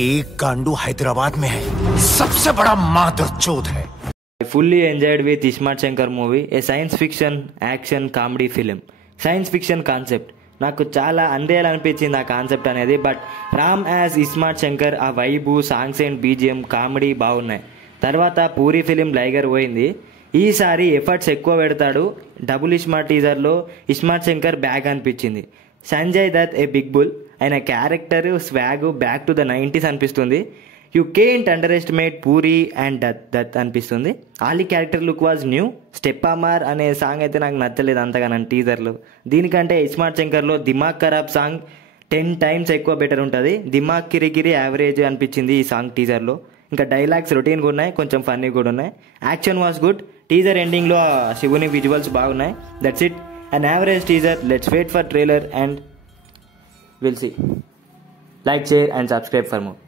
एक गांडू हैदराबाद में है, सबसे बड़ा मादरचोद है। I fully enjoyed with Ismat Shankar movie, a science fiction action comedy film. Science fiction concept నాకు చాలా అందేయాలనిపించింది ఆ కాన్సెప్ట్ అనేది. బట్ రామ్ యాజ్ ఇస్మార్ట్ శంకర్, ఆ vibe, songs and BGM, comedy బాగున్నాయి. తర్వాత పూరి ఫిలిం లైగర్ పోయింది. ఈసారి ఎఫర్ట్స్ ఎక్కువ పెడతాడు. డబుల్ ఇస్మార్ట్ టీజర్లో ఇస్మార్ట్ శంకర్ బ్యాగ్ అనిపించింది. Sanjay Dutt a big bull, ఆయన character swag back to the 90s అనిపిస్తుంది. You can't underestimate Puri and Dutt అనిపిస్తుంది. Ali character look was new. Steppamaar అనే సాంగ్ అయితే నాకు నచ్చలేదు అంతగా నన్ను టీజర్లో. దీనికంటే ఇస్మార్ట్ శంకర్లో దిమాగ్ ఖరాబ్ సాంగ్ 10 times ఎక్కువ బెటర్ ఉంటుంది. దిమాగ్ కిరికిరి యావరేజ్ అనిపించింది ఈ సాంగ్ టీజర్లో. ఇంకా డైలాగ్స్ రొటీన్గా ఉన్నాయి, కొంచెం ఫన్నీ కూడా ఉన్నాయి. Action was good. టీజర్ ఎండింగ్లో శివుని విజువల్స్ బాగున్నాయి. That's it, an average teaser. Let's wait for trailer and will see. Like, share and subscribe for more.